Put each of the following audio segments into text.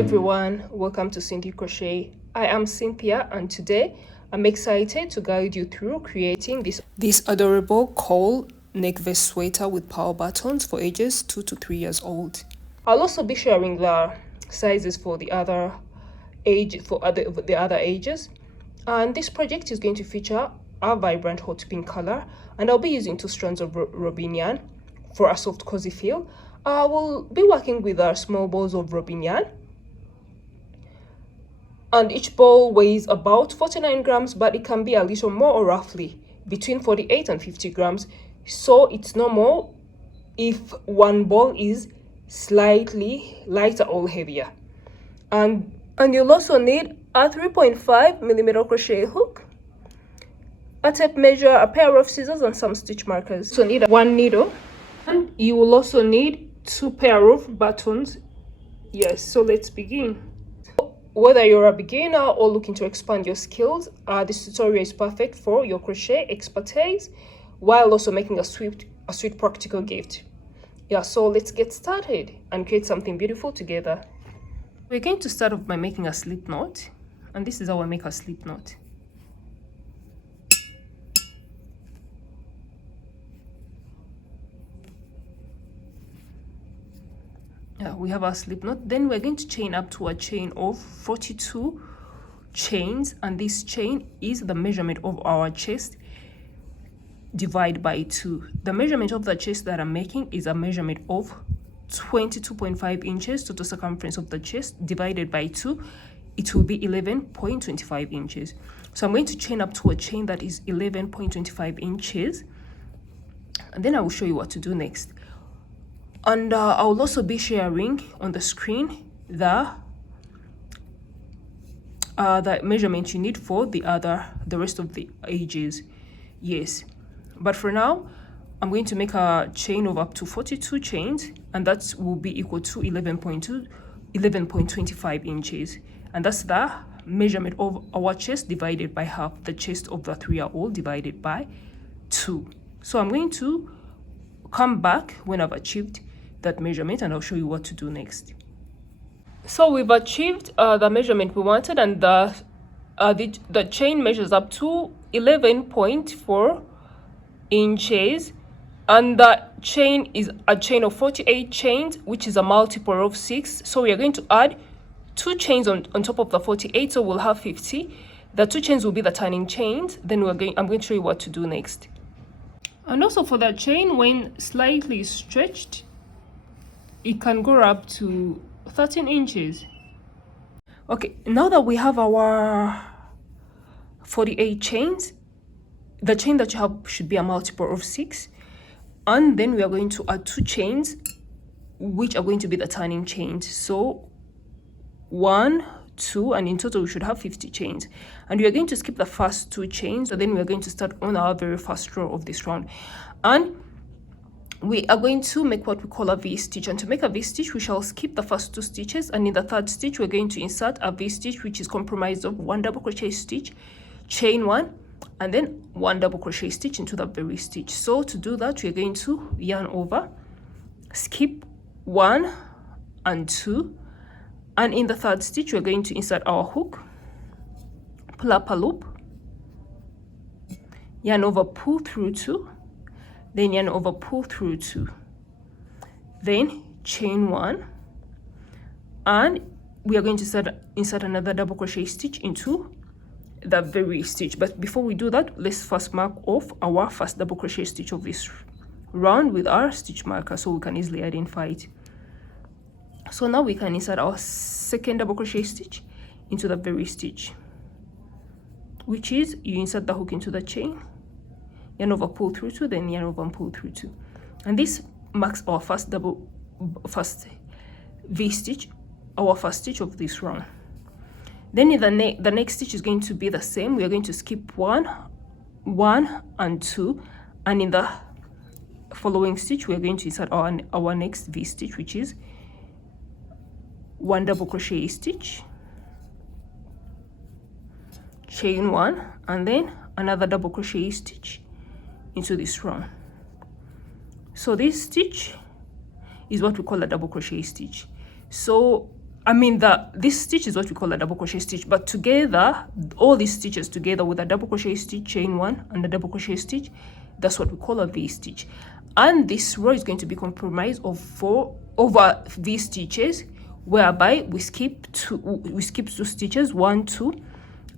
everyone, welcome to Cindy Crochet. I am Cynthia and today I'm excited to guide you through creating this adorable cowl neck vest sweater with power buttons for ages 2 to 3 years old. I'll also be sharing the sizes for the other ages, and this project is going to feature a vibrant hot pink color, and I'll be using 2 strands of robin yarn for a soft cozy feel. I will be working with small balls of robin yarn, and each ball weighs about 49 grams, but it can be a little more, or roughly between 48 and 50 grams. So it's normal if one ball is slightly lighter or heavier. And you'll also need a 3.5mm crochet hook, a tape measure, a pair of scissors, and some stitch markers. So need 1 needle, and you will also need 2 pair of buttons. Yes, so let's begin. Whether you're a beginner or looking to expand your skills, this tutorial is perfect for your crochet expertise while also making a sweet practical gift. Yeah, so let's get started and create something beautiful together. We're going to start off by making a slip knot, and this is how I make a slip knot. We have our slip knot. Then we're going to chain up to a chain of 42 chains, and this chain is the measurement of our chest divided by 2. The measurement of the chest that I'm making is a measurement of 22.5 inches. Total circumference of the chest divided by 2, it will be 11.25 inches. So I'm going to chain up to a chain that is 11.25 inches, and then I will show you what to do next. And I will also be sharing on the screen the measurement you need for the rest of the ages. Yes, but for now I'm going to make a chain of up to 42 chains, and that will be equal to 11.25 inches, and that's the measurement of our chest divided by half, the chest of the 3-year-old divided by 2. So I'm going to come back when I've achieved that measurement, and I'll show you what to do next. So we've achieved the measurement we wanted, and the chain measures up to 11.4 inches, and the chain is a chain of 48 chains, which is a multiple of 6. So we are going to add 2 chains on top of the 48, so we'll have 50. The 2 chains will be the turning chains. Then I'm going to show you what to do next. And also for that chain, when slightly stretched, it can go up to 13 inches. Okay, now that we have our 48 chains, the chain that you have should be a multiple of 6, and then we are going to add 2 chains, which are going to be the turning chains. So 1, 2, and in total we should have 50 chains, and we are going to skip the first 2 chains, and then we are going to start on our very first row of this round, and we are going to make what we call a V-stitch. And to make a V-stitch, we shall skip the first 2 stitches, and in the 3rd stitch we're going to insert a V-stitch, which is comprised of 1 double crochet stitch, chain 1, and then 1 double crochet stitch into the very stitch. So to do that, we're going to yarn over, skip 1 and 2, and in the 3rd stitch we're going to insert our hook, pull up a loop, yarn over, pull through 2, then yarn over, pull through 2, then chain 1, and we are going to insert another double crochet stitch into the very stitch. But before we do that, let's first mark off our first double crochet stitch of this round with our stitch marker so we can easily identify it. So now we can insert our 2nd double crochet stitch into the very stitch, which is you insert the hook into the chain, yarn over, pull through 2, then yarn over and pull through 2, and this marks our first V-stitch, our first stitch of this round. Then in the next stitch is going to be the same. We are going to skip 1, and 2, and in the following stitch we are going to insert our next V-stitch, which is 1 double crochet stitch, chain 1, and then another double crochet stitch into this round. So this stitch is what we call a double crochet stitch. So I mean this stitch is what we call a double crochet stitch, but together, all these stitches together with a double crochet stitch, chain one, and a double crochet stitch, that's what we call a V stitch. And this row is going to be comprised of 4 over V stitches, whereby we skip two stitches, 1, 2,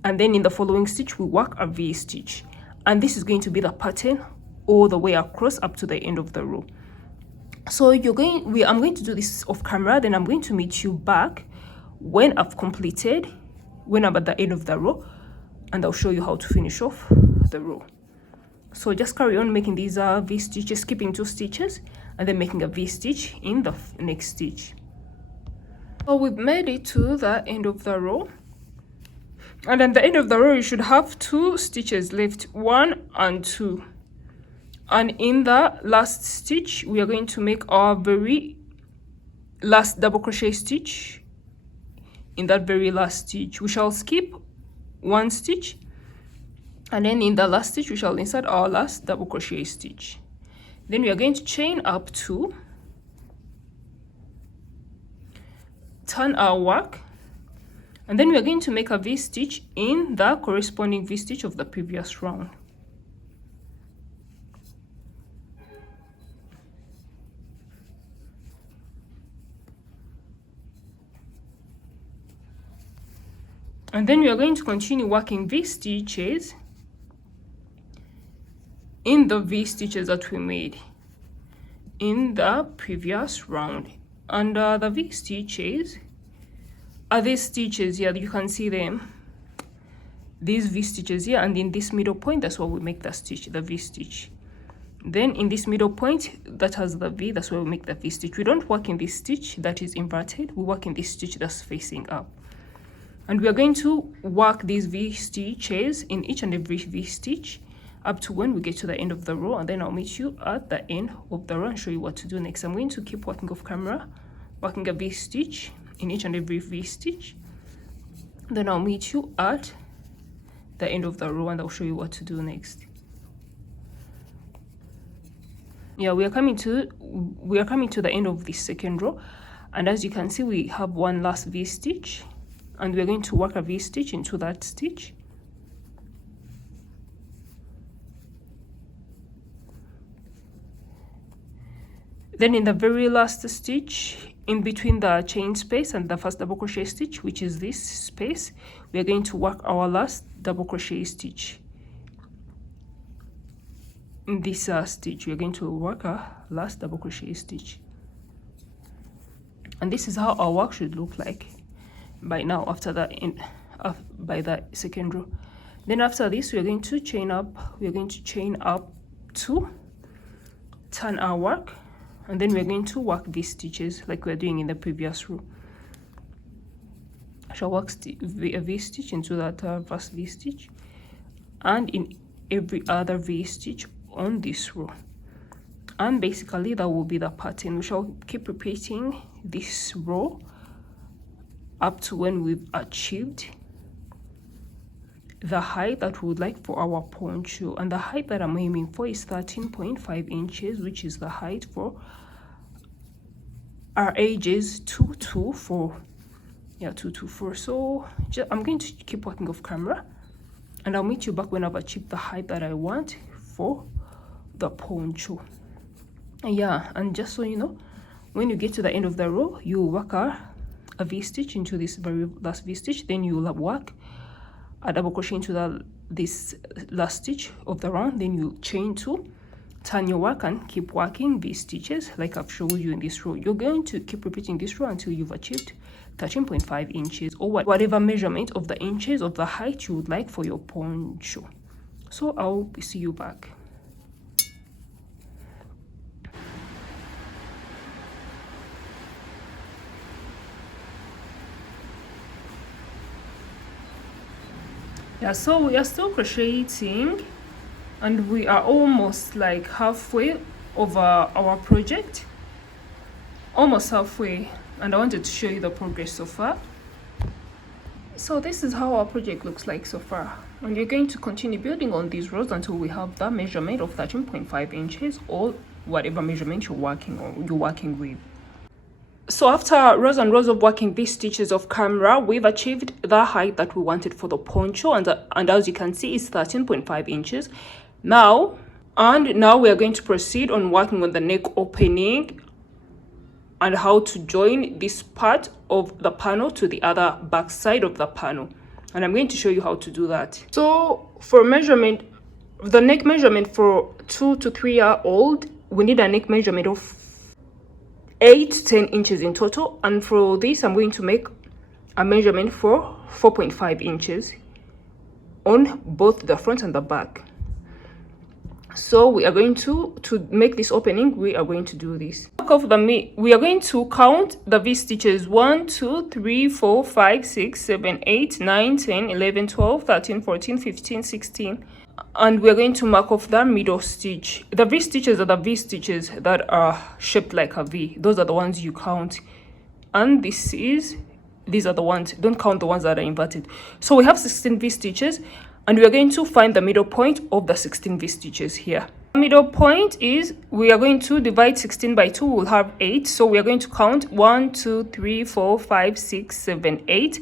and then in the following stitch we work a V stitch. And this is going to be the pattern all the way across up to the end of the row. So I'm going to do this off camera, then I'm going to meet you back when I've completed, when I'm at the end of the row, and I'll show you how to finish off the row. So just carry on making these V stitches, skipping 2 stitches, and then making a V stitch in the next stitch. So we've made it to the end of the row, and at the end of the row you should have 2 stitches left, 1 and 2. And in the last stitch we are going to make our very last double crochet stitch. In that very last stitch we shall skip 1 stitch, and then in the last stitch we shall insert our last double crochet stitch. Then we are going to chain up 2, turn our work, and then we are going to make a V stitch in the corresponding V stitch of the previous round. And then we are going to continue working V stitches in the V stitches that we made in the previous round. And the V stitches are these stitches here, you can see them, these V stitches here, and in this middle point that's where we make the stitch, the V stitch. Then in this middle point that has the V, that's where we make the V stitch. We don't work in this stitch that is inverted, we work in this stitch that's facing up. And we are going to work these V stitches in each and every V stitch up to when we get to the end of the row, and then I'll meet you at the end of the row and show you what to do next. I'm going to keep working off camera, working a V stitch in each and every V stitch. Then I'll meet you at the end of the row and I'll show you what to do next. Yeah, we are coming to the end of this second row, and as you can see we have one last V stitch, and we're going to work a V stitch into that stitch. Then in the very last stitch, in between the chain space and the first double crochet stitch, which is this space, we are going to work our last double crochet stitch. In this stitch we are going to work our last double crochet stitch, and this is how our work should look like by now after the end by the second row. Then after this we are going to chain up, we are going to chain up 2, turn our work, and then we're going to work these stitches like we're doing in the previous row. I shall work a V stitch into that first V stitch, and in every other V stitch on this row, and basically that will be the pattern. We shall keep repeating this row up to when we've achieved the height that we would like for our poncho. And the height that I'm aiming for is 13.5 inches, which is the height for our ages 2 to 4. Yeah, 2 to 4. So I'm going to keep working off camera, and I'll meet you back when I've achieved the height that I want for the poncho. Yeah, and just so you know, when you get to the end of the row, you will work a V stitch into this very last V stitch, then you will work a double crochet into this last stitch of the round, then you chain 2, turn your work, and keep working V stitches like I've showed you in this row. You're going to keep repeating this row until you've achieved 13.5 inches or whatever measurement of the inches of the height you would like for your poncho. So I'll see you back. Yeah, so we are still crocheting, and we are almost like halfway over our project, almost halfway, and I wanted to show you the progress so far. So this is how our project looks like so far, and you're going to continue building on these rows until we have the measurement of 13.5 inches or whatever measurement you're working with. So after rows and rows of working these stitches of camera, we've achieved the height that we wanted for the poncho, and as you can see, it's 13.5 inches. Now we are going to proceed on working on the neck opening and how to join this part of the panel to the other back side of the panel, and I'm going to show you how to do that. So for measurement, the neck measurement for 2 to 3 year old, we need a neck measurement of 8 to 10 inches in total, and for this I'm going to make a measurement for 4.5 inches on both the front and the back. So we are going to make this opening, we are going to do this. We are going to count the V stitches 1 2 3 4 5 6 7 8 9 10 11 12 13 14 15 16, and we're going to mark off the middle stitch. The V stitches are the V stitches that are shaped like a V. Those are the ones you count, and these are the ones, don't count the ones that are inverted. So we have 16 V stitches, and we are going to find the middle point of the 16 V stitches here. The middle point is, we are going to divide 16 by 2, we'll have 8. So we are going to count 1 2 3 4 5 6 7 8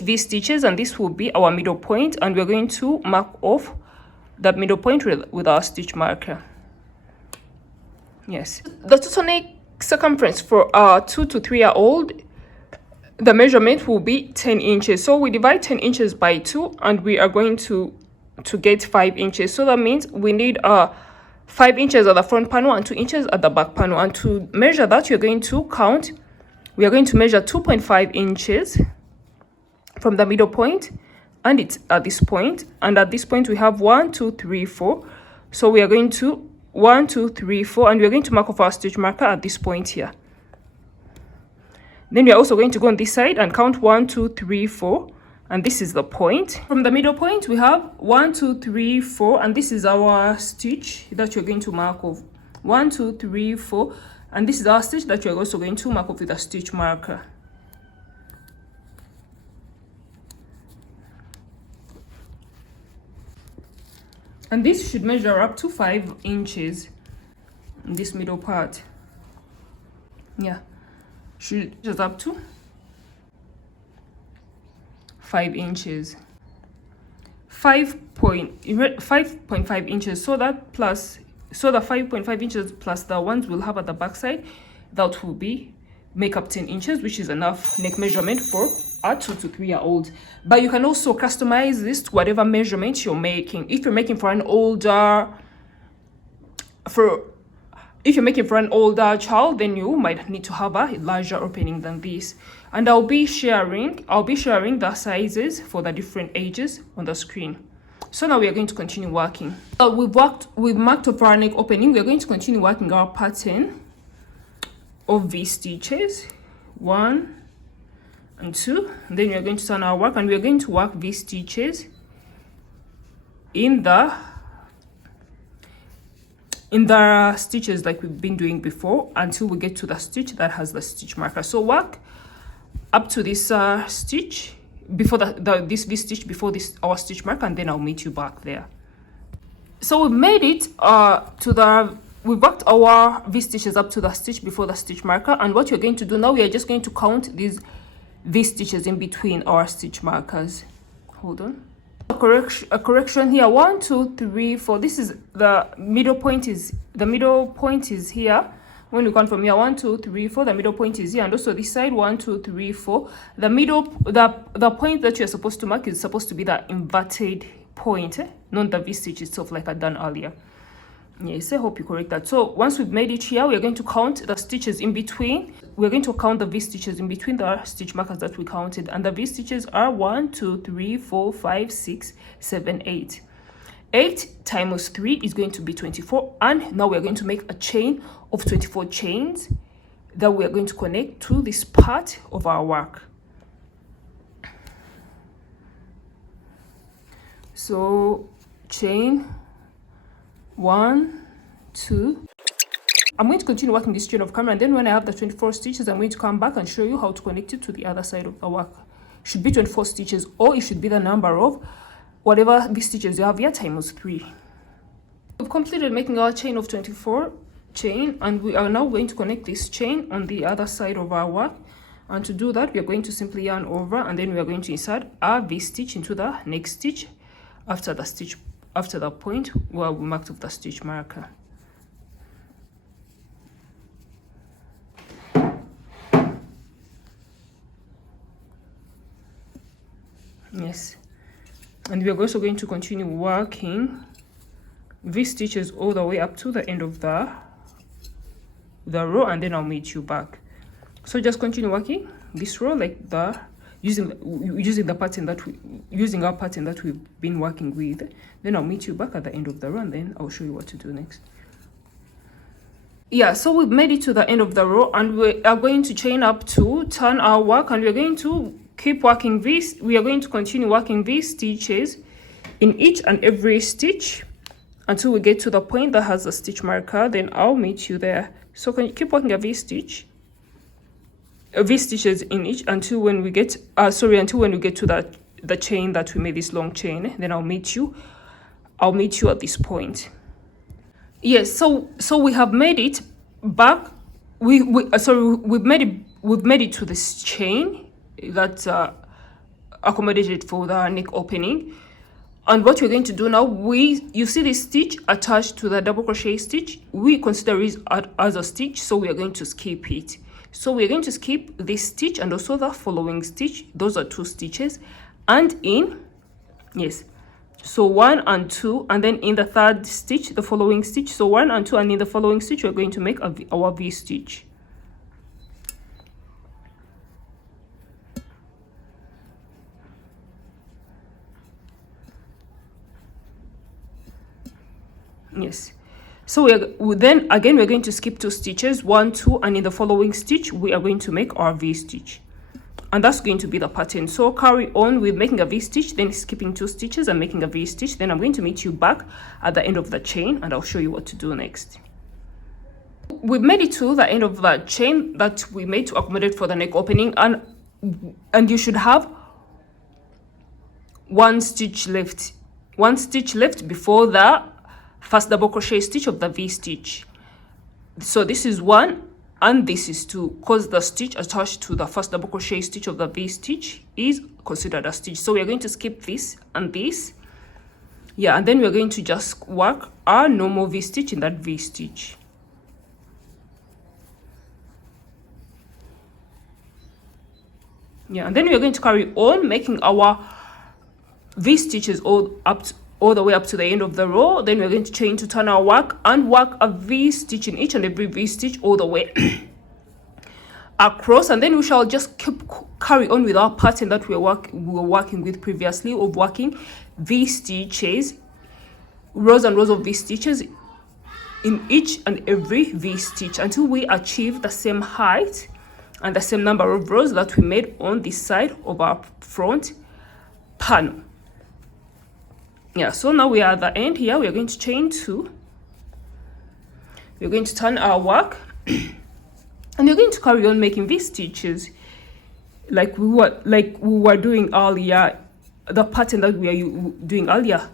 V stitches, and this will be our middle point, and we're going to mark off that middle point with our stitch marker. Yes, the total neck circumference for our 2 to 3 year old, the measurement will be 10 inches. So we divide 10 inches by 2, and we are going to get 5 inches. So that means we need 5 inches at the front panel and 2 inches at the back panel. And to measure that, you're going to count, we are going to measure 2.5 inches from the middle point, and it's at this point, and at this point we have 1 2 3 4. So we are going to 1 2 3 4, and we're going to mark off our stitch marker at this point here. Then we are also going to go on this side and count 1 2 3 4, and this is the point. From the middle point we have 1 2 3 4, and this is our stitch that you're going to mark off. 1 2 3 4, and this is our stitch that you're also going to mark off with a stitch marker. And this should measure up to 5 inches in this middle part. Yeah, should just up to 5 inches. 5.5 inches. So the 5.5 inches plus the ones we'll have at the back side, that will make up 10 inches, which is enough neck measurement for a 2 to 3 year old. But you can also customize this to whatever measurement you're making. If you're making for an older child, then you might need to have a larger opening than this. And I'll be sharing the sizes for the different ages on the screen. So now we are going to continue working. So we've marked off our neck opening. We are going to continue working our pattern of V stitches, 1 and 2, and then we are going to turn our work, and we are going to work V stitches in the stitches like we've been doing before until we get to the stitch that has the stitch marker. So work up to this stitch before this V stitch before our stitch marker, and then I'll meet you back there. So we made it we worked our V stitches up to the stitch before the stitch marker, and what you're going to do now, we are just going to count these V stitches in between our stitch markers. Hold on. A correction here. 1 2 3 4. This is the middle point is here. When you count from here, 1 2 3 4, the middle point is here, and also this side 1 2 3 4. The point that you're supposed to mark is supposed to be the inverted point, not the V stitch itself like I done earlier. Yes, I hope you correct that. So once we've made it here, we're going to count the stitches in between. We're going to count the V stitches in between the stitch markers that we counted, and the V stitches are 1 2 3 4 5 6 7 8. 8 times 3 is going to be 24, and now we're going to make a chain of 24 chains that we are going to connect to this part of our work. So chain 1 2. I'm going to continue working this chain of camera, and then when I have the 24 stitches, I'm going to come back and show you how to connect it to the other side of the work. It should be 24 stitches, or it should be the number of whatever these stitches you have here times 3. We've completed making our chain of 24 chain, and we are now going to connect this chain on the other side of our work. And to do that, we are going to simply yarn over, and then we are going to insert our V-stitch into the next stitch after the point where we marked off the stitch marker. Yes, and we are also going to continue working V-stitches all the way up to the end of the row, and then I'll meet you back. So just continue working this row like the using our pattern that we've been working with. Then I'll meet you back at the end of the row, and then I'll show you what to do next. Yeah, so we've made it to the end of the row, and we are going to chain up to turn our work, and we're going to keep working this. We are going to continue working these stitches in each and every stitch until we get to the point that has a stitch marker. Then I'll meet you there. So can you keep working a V-stitch, V-stitches in each until when we get to the chain that we made, this long chain. Then I'll meet you at this point. Yes, so we have made it back. We've made it to this chain that's accommodated for the neck opening. And what we're going to do now, you see this stitch attached to the double crochet stitch. We consider it as a stitch, so we are going to skip it. So we're going to skip this stitch and also the following stitch. Those are 2 stitches, and so 1 and 2, and then in the third stitch, the following stitch. So 1 and 2, and in the following stitch, we're going to make our V-stitch. Yes, so we're going to skip 2 stitches, 1, 2, and in the following stitch we are going to make our V-stitch, and that's going to be the pattern. So carry on with making a V-stitch, then skipping 2 stitches and making a V-stitch. Then I'm going to meet you back at the end of the chain, and I'll show you what to do next. We've made it to the end of the chain that we made to accommodate for the neck opening, and you should have one stitch left before the first double crochet stitch of the V-stitch. So this is 1 and this is 2, because the stitch attached to the first double crochet stitch of the V-stitch is considered a stitch. So we are going to skip this and this, and then we're going to just work our normal V-stitch in that V-stitch. And then we're going to carry on making our V-stitches all the way up to the end of the row. Then we're going to chain to turn our work and work a V-stitch in each and every V-stitch all the way across, and then we shall just carry on with our pattern that we were working with previously, of working V-stitches, rows and rows of V-stitches in each and every V-stitch until we achieve the same height and the same number of rows that we made on this side of our front panel. So now we are at the end here. We are going to chain 2. We're going to turn our work and we're going to carry on making these stitches like we were doing earlier. The pattern that we are doing earlier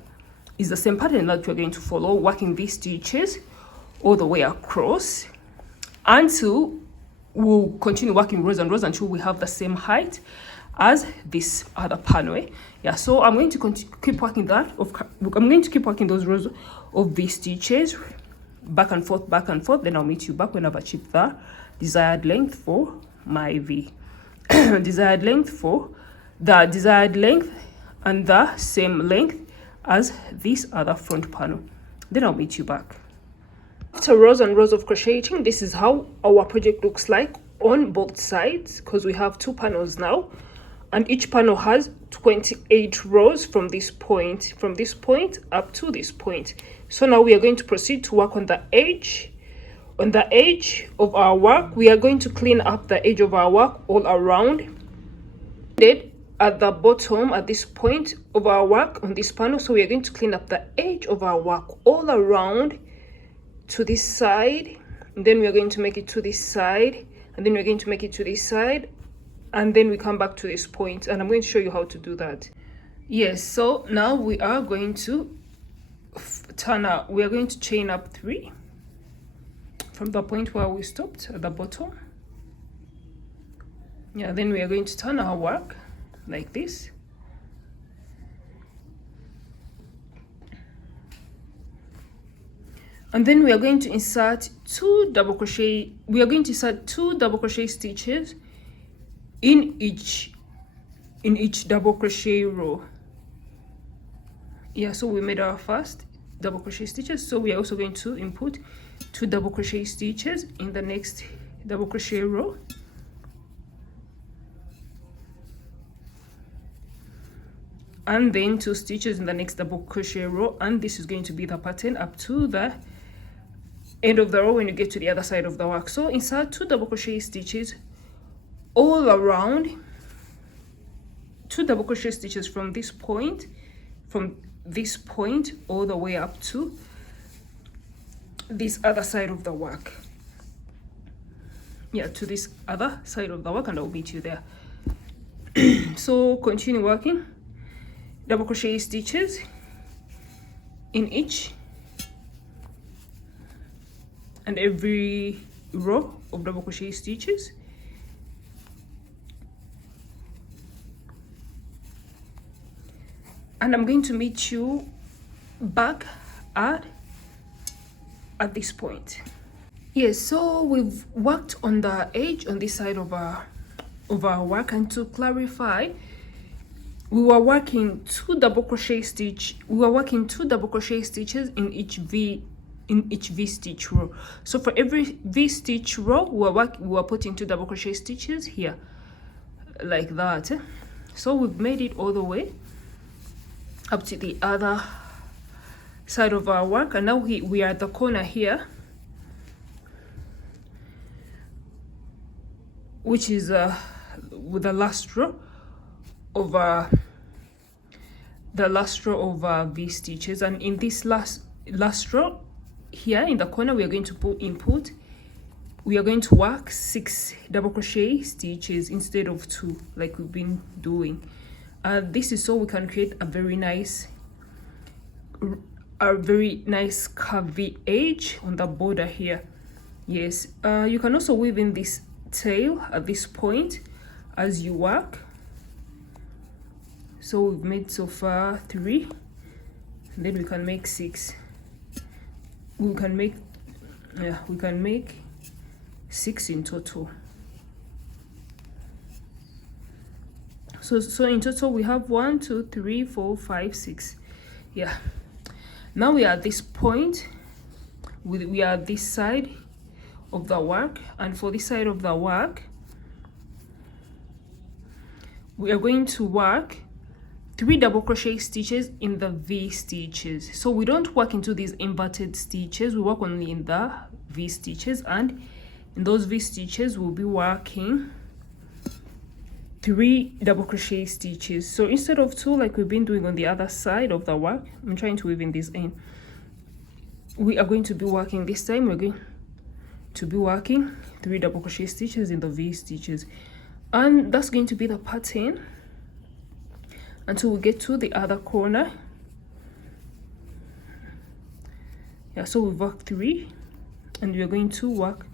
is the same pattern that we're going to follow, working these stitches all the way across until we'll continue working rows and rows until we have the same height as this other panel. So I'm going to keep working those rows of these stitches back and forth. Then I'll meet you back when I've achieved the desired length for my V. desired length and the same length as this other front panel. Then I'll meet you back. After rows and rows of crocheting, this is how our project looks like on both sides, because we have 2 panels now, and each panel has 28 rows from this point up to this point. So now we are going to proceed to work on the edge of our work. We are going to clean up the edge of our work all around. Then at the bottom, at this point of our work on this panel, so we are going to clean up the edge of our work all around to this side, and then we are going to make it to this side, and then we're going to make it to this side, and then we come back to this point, and I'm going to show you how to do that. So now we are going to chain up 3, from the point where we stopped at the bottom. Yeah, then we are going to turn our work like this. And then we are going to insert two double crochet stitches in each double crochet row. Yeah, so we made our first double crochet stitches, so we are also going to input 2 double crochet stitches in the next double crochet row. And then 2 stitches in the next double crochet row, and this is going to be the pattern up to the end of the row when you get to the other side of the work. So insert 2 double crochet stitches all around, 2 double crochet stitches from this point all the way up to this other side of the work. Yeah, to this other side of the work, and I'll meet you there. So continue working, double crochet stitches in each and every row of double crochet stitches. And I'm going to meet you back at this point. Yes, so we've worked on the edge on this side of our work, and to clarify, we were working 2 double crochet stitches in each V stitch row. So for every V stitch row, we were putting 2 double crochet stitches here like that. So we've made it all the way up to the other side of our work, and now we are at the corner here, which is with the last row of V stitches. And in this last row here in the corner, we are going to work 6 double crochet stitches instead of 2 like we've been doing. This is so we can create a very nice curvy edge on the border here. Yes, you can also weave in this tail at this point as you work. So we've made so far 3, and then we can make 6. We can make 6 in total. So in total we have 1, 2, 3, 4, 5, 6. Yeah, now we are at this point. We are at this side of the work, and for this side of the work we are going to work 3 double crochet stitches in the V stitches. So we don't work into these inverted stitches, we work only in the V stitches, and in those V stitches we'll be working 3 double crochet stitches. So instead of 2 like we've been doing on the other side of the work, I'm trying to weave in this in, we are going to be working this time, we're going to be working 3 double crochet stitches in the V stitches, and that's going to be the pattern until we get to the other corner. Yeah, so we've worked 3, and we are going to work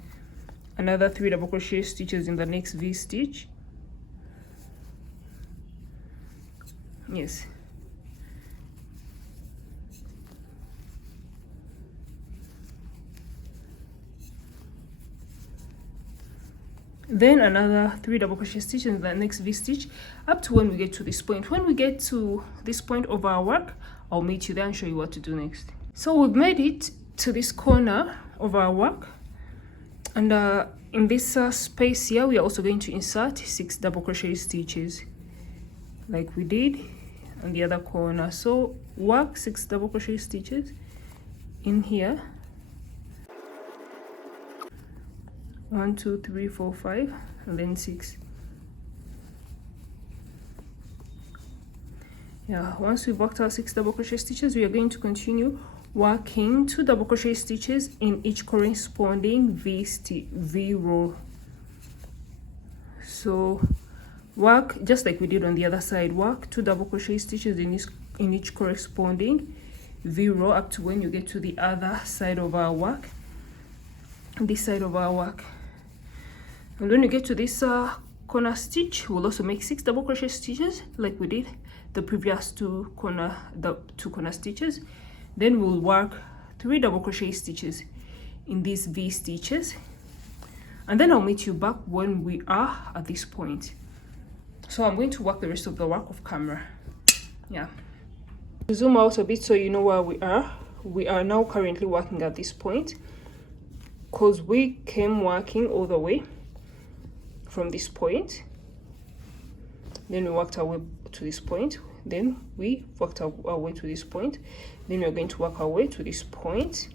another 3 double crochet stitches in the next V stitch. Yes, then another 3 double crochet stitches in the next V stitch up to when we get to this point. When we get to this point of our work, I'll meet you there and show you what to do next. So we've made it to this corner of our work, and in this space here we are also going to insert 6 double crochet stitches like we did on the other corner. So work 6 double crochet stitches in here. 1, 2, 3, 4, 5, and then 6. Yeah, once we've worked our 6 double crochet stitches, we are going to continue working 2 double crochet stitches in each corresponding V row. So work just like we did on the other side, work 2 double crochet stitches in each corresponding V row up to when you get to the other side of our work. this side of our work. And when you get to this corner stitch, we'll also make 6 double crochet stitches like we did the previous two corner stitches. Then we'll work 3 double crochet stitches in these V stitches, and then I'll meet you back when we are at this point. So I'm going to work the rest of the work off camera. Yeah, zoom out a bit so you know where we are. We are now currently working at this point because we came working all the way from this point, then we worked our way to this point, then we worked our way to this point, then we're going to work our way to this point.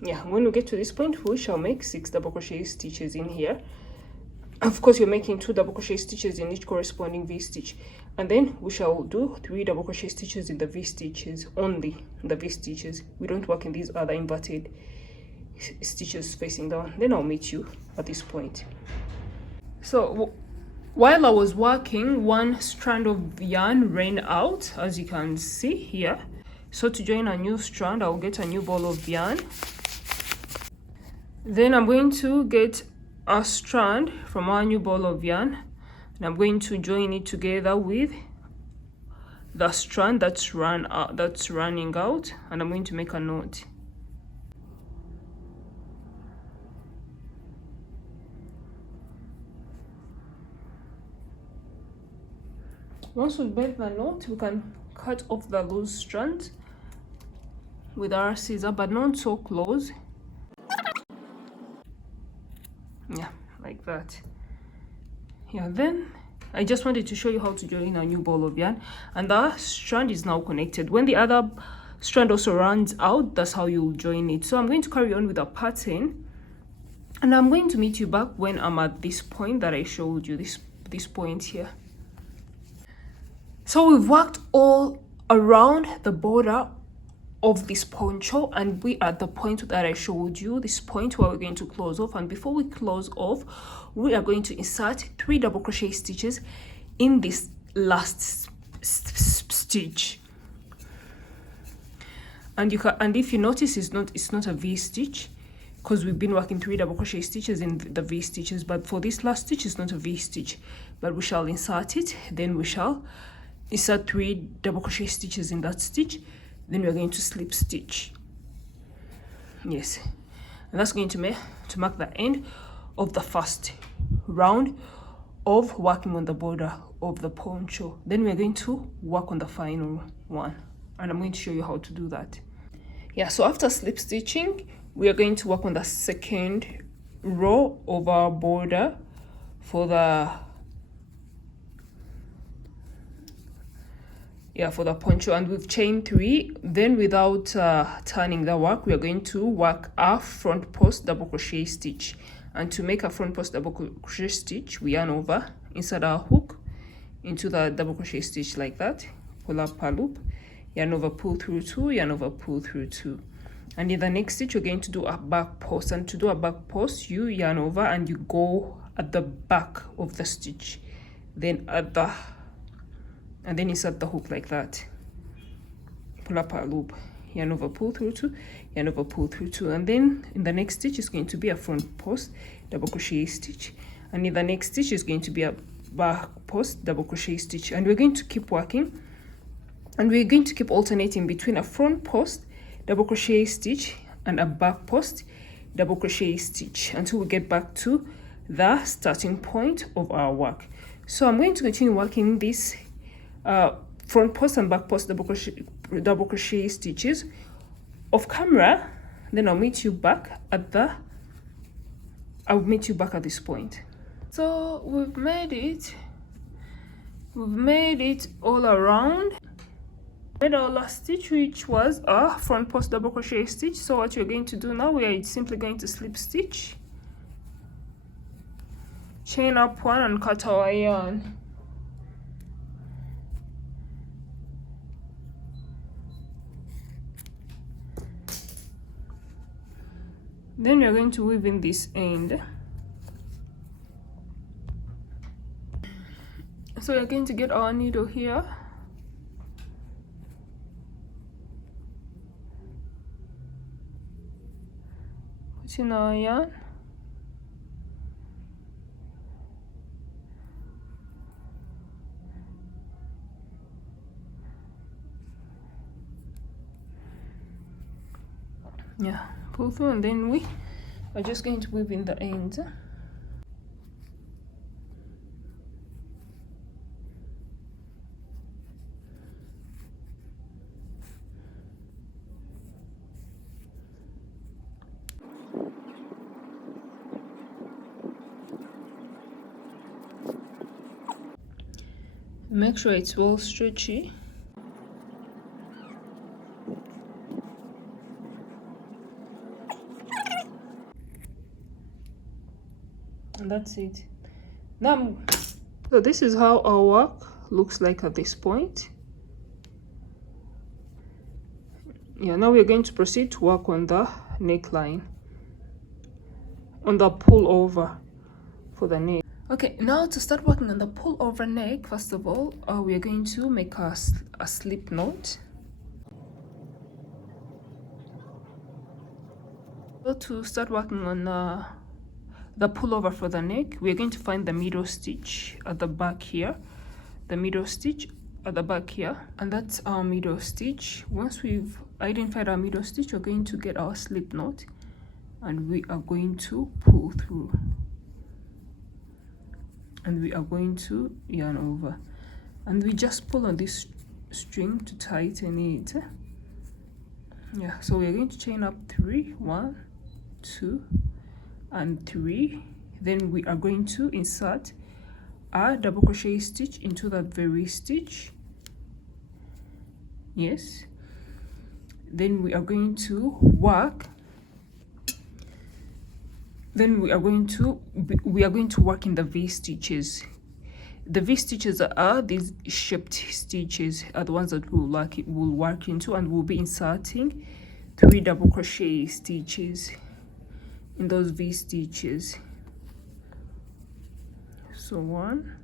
Yeah, when we get to this point, we shall make 6 double crochet stitches in here. Of course, you're making 2 double crochet stitches in each corresponding V stitch, and then we shall do 3 double crochet stitches in the V stitches, only the V stitches. We don't work in these other inverted stitches facing down. Then I'll meet you at this point. So while I was working, one strand of yarn ran out, as you can see here. So to join a new strand, I'll get a new ball of yarn. Then I'm going to get a strand from our new ball of yarn, and I'm going to join it together with the strand that's running out, and I'm going to make a knot. Once we've made the knot, we can cut off the loose strands with our scissor, but not so close. Yeah, like that. Yeah, then I just wanted to show you how to join a new ball of yarn, and the strand is now connected. When the other strand also runs out, that's how you'll join it. So I'm going to carry on with the pattern, and I'm going to meet you back when I'm at this point that I showed you, this point here. So we've worked all around the border of this poncho, and we are at the point that I showed you, this point where we're going to close off. And before we close off, we are going to insert 3 double crochet stitches in this last stitch. And if you notice, it's not a V stitch, because we've been working 3 double crochet stitches in the V stitches, but for this last stitch it's not a V stitch, but we shall insert it. Then we shall insert 3 double crochet stitches in that stitch, then we're going to slip stitch. Yes, and that's going to mark the end of the first round of working on the border of the poncho. Then we're going to work on the final one, and I'm going to show you how to do that. Yeah, so after slip stitching, we are going to work on the second row of our border for the poncho, and we've chained 3. Then without turning the work, we are going to work our front post double crochet stitch. And to make a front post double crochet stitch, we yarn over, insert our hook into the double crochet stitch like that, pull up a loop, yarn over, pull through 2, yarn over, pull through 2. And in the next stitch, we're going to do a back post, and to do a back post, you yarn over and you go at the back of the stitch, then and then insert the hook like that, pull up a loop, yarn over, pull through 2, yarn over, pull through 2. And then in the next stitch is going to be a front post double crochet stitch, and in the next stitch is going to be a back post double crochet stitch. And we're going to keep working, and we're going to keep alternating between a front post double crochet stitch and a back post double crochet stitch until we get back to the starting point of our work. So I'm going to continue working this front post and back post double crochet stitches off camera. Then I'll meet you back at this point. So we've made it all around. Made our last stitch, which was a front post double crochet stitch. So what you're going to do now, we are simply going to slip stitch, chain up 1 and cut our yarn. Then we are going to weave in this end. So we're going to get our needle here, in our yarn. Yeah, pull through, and then we are just going to weave in the ends. Make sure it's well stretchy. And that's it. Now, so this is how our work looks like at this point. Yeah, now we're going to proceed to work on the neckline, on the pullover for the neck. Okay, now to start working on the pullover neck, first of all, we are going to make a slip knot. So to start working on the pullover for the neck, we are going to find the middle stitch at the back here, the middle stitch at the back here, and that's our middle stitch. Once we've identified our middle stitch, we're going to get our slip knot, and we are going to pull through, and we are going to yarn over, and we just pull on this string to tighten it. Yeah, so we're going to chain up 3, 1, 2 and 3. Then we are going to insert a double crochet stitch into that very stitch. Yes, then we are going to work, we are going to work in the V stitches. The V stitches are these shaped stitches, are the ones that we'll work into, and we'll be inserting 3 double crochet stitches in those V stitches. So 1,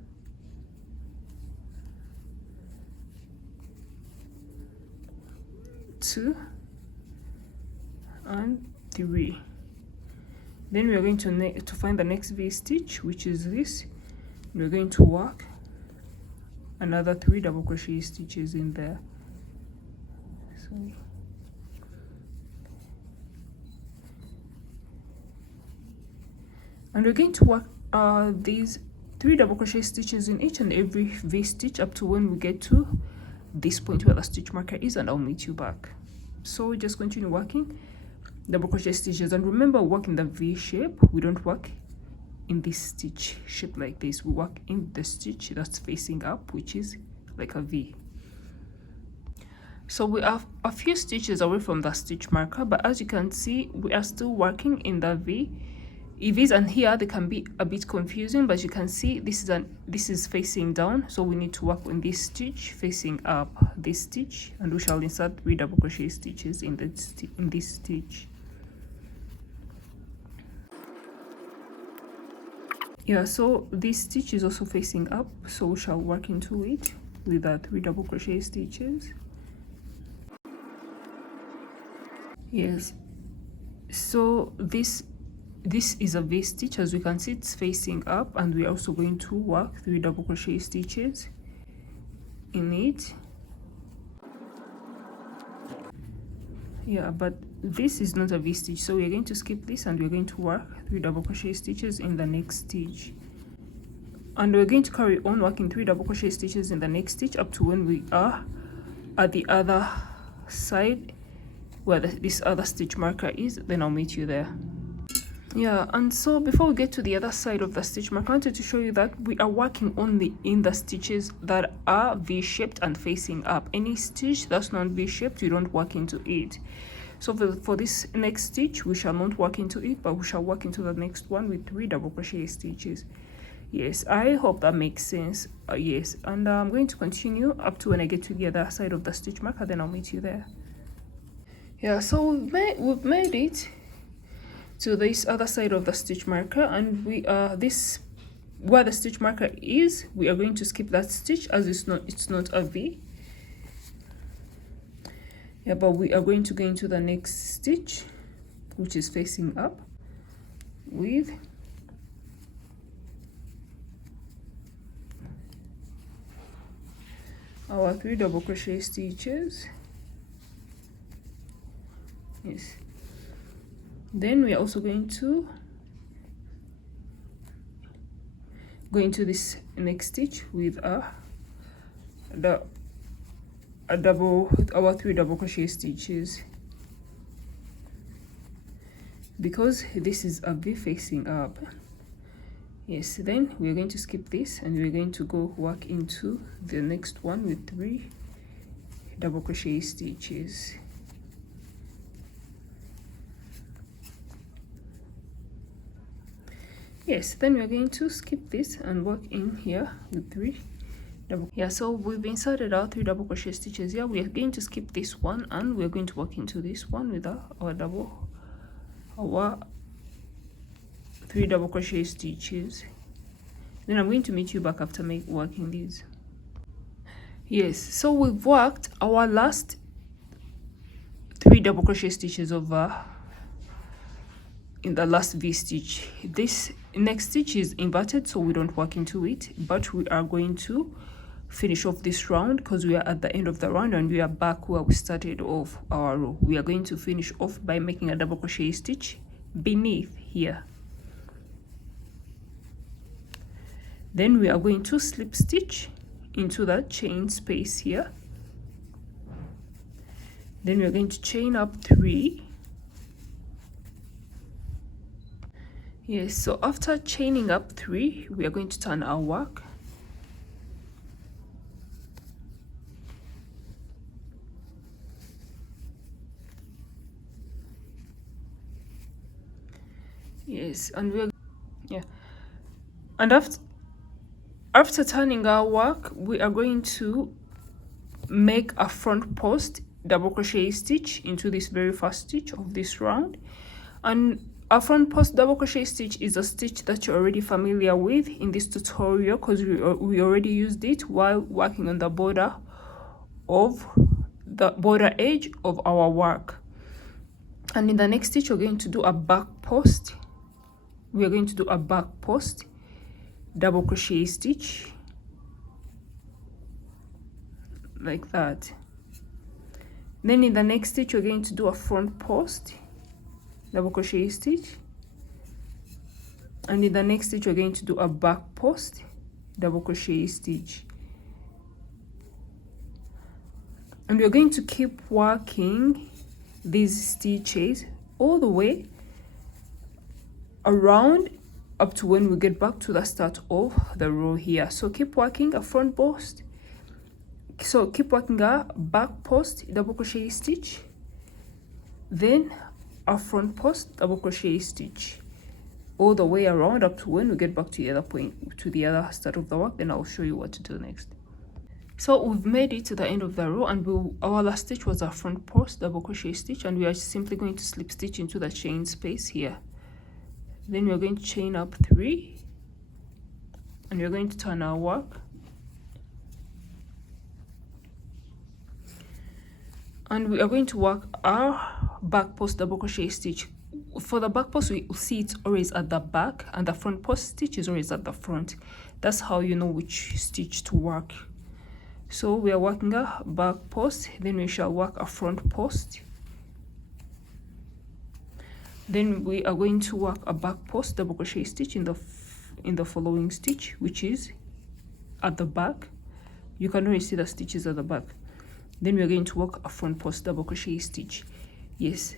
2 and 3. Then we are going to find the next V stitch, which is this. We're going to work another 3 double crochet stitches in there. So and we're going to work these 3 double crochet stitches in each and every V stitch up to when we get to this point where the stitch marker is, and I'll meet you back. So we just continue working double crochet stitches, and remember, work in the V shape. We don't work in this stitch shape like this. We work in the stitch that's facing up, which is like a V. So we are a few stitches away from the stitch marker, but as you can see, we are still working in the V. EVs, and here they can be a bit confusing, but you can see this is facing down, so we need to work on this stitch facing up, this stitch, and we shall insert 3 double crochet stitches in this stitch. Yeah, so this stitch is also facing up, so we shall work into it with our 3 double crochet stitches. Yes, so this is a V stitch. As we can see, it's facing up, and we are also going to work 3 double crochet stitches in it. Yeah, but this is not a V stitch, so we're going to skip this, and we're going to work 3 double crochet stitches in the next stitch, and we're going to carry on working 3 double crochet stitches in the next stitch up to when we are at the other side where this other stitch marker is. Then I'll meet you there. Yeah, and so before we get to the other side of the stitch mark, I wanted to show you that we are working only in the stitches that are V-shaped and facing up. Any stitch that's not V-shaped, you don't work into it. So for this next stitch, we shall not work into it, but we shall work into the next one with 3 double crochet stitches. Yes, I hope that makes sense. Yes, and I'm going to continue up to when I get to the other side of the stitch marker, then I'll meet you there. Yeah, so we've made it to this other side of the stitch marker, and we are where the stitch marker is, we are going to skip that stitch, as it's not a V. Yeah, but we are going to go into the next stitch, which is facing up. with our 3 double crochet stitches. Yes, then we are also going to go into this next stitch with our 3 double crochet stitches, because this is a V facing up. Yes, then we're going to skip this and we're going to go work into the next one with 3 double crochet stitches. Yes, then we're going to skip this and work in here with 3 double. Yeah, so we've inserted our 3 double crochet stitches here. We are going to skip this one and we're going to work into this one with our 3 double crochet stitches. Then I'm going to meet you back after working these. Yes, so we've worked our last 3 double crochet stitches over in the last V stitch. This next stitch is inverted, so we don't work into it, but we are going to finish off this round because we are at the end of the round and we are back where we started off our row. We are going to finish off by making a double crochet stitch beneath here. Then we are going to slip stitch into that chain space here. Then we are going to chain up 3. Yes, so after chaining up 3, we are going to turn our work. Yes, and we're and after turning our work, we are going to make a front post double crochet stitch into this very first stitch of this round. And a front post double crochet stitch is a stitch that you're already familiar with in this tutorial because we already used it while working on the border edge of our work. And in the next stitch, we're going to do a back post. We are going to do a back post double crochet stitch like that. Then in the next stitch, we're going to do a front post double crochet stitch, and in the next stitch we're going to do a back post double crochet stitch, and we're going to keep working these stitches all the way around up to when we get back to the start of the row here. So keep working a front post, so keep working a back post double crochet stitch, then a front post double crochet stitch all the way around up to when we get back to the other point, to the other start of the work. Then I'll show you what to do next. So we've made it to the end of the row, and our last stitch was a front post double crochet stitch, and we are simply going to slip stitch into the chain space here. Then we're going to chain up 3 and we're going to turn our work, and we are going to work our back post double crochet stitch. For the back post, we see it's always at the back, and the front post stitch is always at the front. That's how you know which stitch to work. So we are working a back post, then we shall work a front post, then we are going to work a back post double crochet stitch in the following stitch, which is at the back. You can already see the stitches at the back. Then we're going to work a front post double crochet stitch. Yes,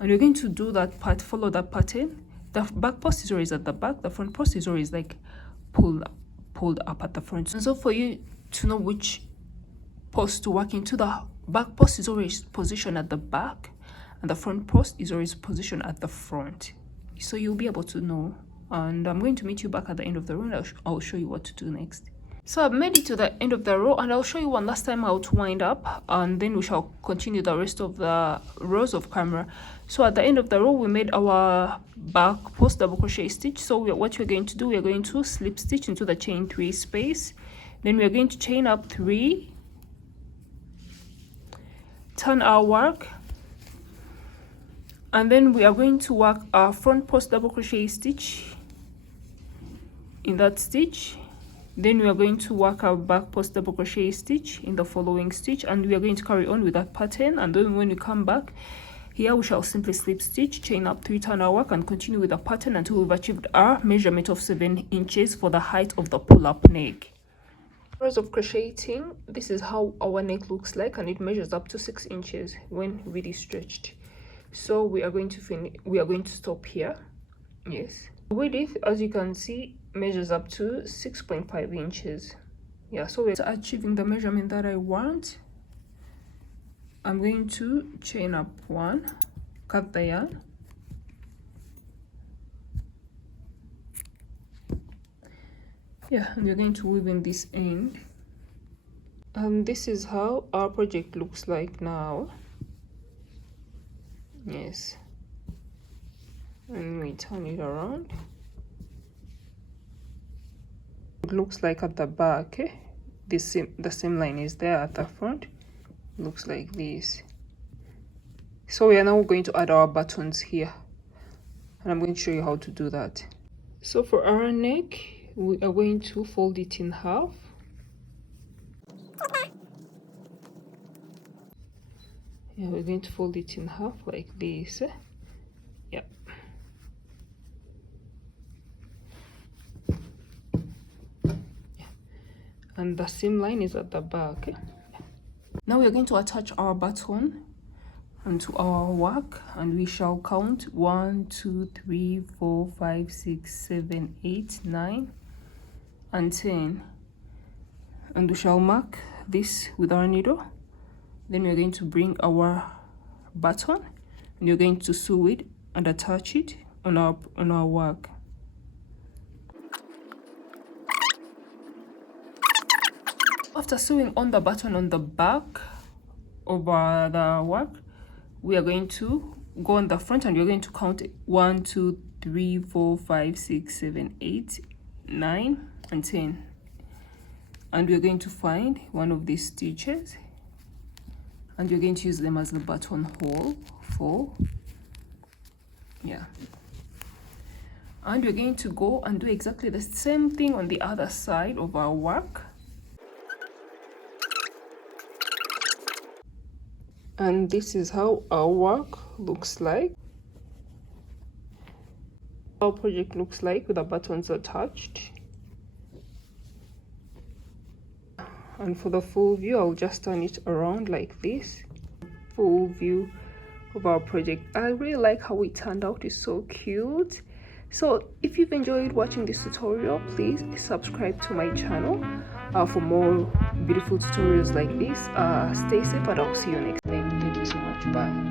and we're going to do that part, follow that pattern. The back post is always at the back, the front post is always like pulled up at the front. And so for you to know which post to work into, the back post is always positioned at the back and the front post is always positioned at the front, so you'll be able to know. And I'm going to meet you back at the end of the row, and I'll show you what to do next. So I've made it to the end of the row, and I'll show you one last time how to wind up, and then we shall continue the rest of the rows of camera. So at the end of the row, we made our back post double crochet stitch. So what we're going to do, we're going to slip stitch into the chain 3 space, then we're going to chain up 3, turn our work, And then we are going to work our front post double crochet stitch in that stitch. Then we are going to work our back post double crochet stitch in the following stitch, and we are going to carry on with that pattern. And then when we come back here, we shall simply slip stitch, chain up 3, turn our work, and continue with the pattern until we've achieved our measurement of 7 inches for the height of the pull-up neck. As of crocheting, this is how our neck looks like, and it measures up to 6 inches when really stretched. So we are going to stop here. Yes, width, as you can see, measures up to 6.5 inches. Yeah, so we're achieving the measurement that I want. I'm going to chain up 1, cut the yarn, yeah, and you're going to weave in this end. And this is how our project looks like now. Yes, and we turn it around. It looks like at the back, the same line is there at the front. Looks like this. So we are now going to add our buttons here, and I'm going to show you how to do that. So for our neck, we are going to fold it in half. Yeah, we're going to fold it in half like this. Yeah. And the seam line is at the back. Now we are going to attach our button onto our work, and we shall count 1, 2, 3, 4, 5, 6, 7, 8, 9, and 10. And we shall mark this with our needle. Then we are going to bring our button, and you're going to sew it and attach it on our work. After sewing on the button on the back of the work, we are going to go on the front, and you're going to count 1, 2, 3, 4, 5, 6, 7, 8, 9, and 10. And we're going to find one of these stitches, and you're going to use them as the buttonhole for, yeah. And we're going to go and do exactly the same thing on the other side of our work. And this is how our work looks like. Our project looks like with the buttons attached. And for the full view, I'll just turn it around like this. Full view of our project. I really like how it turned out. It's so cute. So if you've enjoyed watching this tutorial, please subscribe to my channel for more beautiful tutorials like this. Stay safe, and I'll see you next time. Thank you so much. Bye.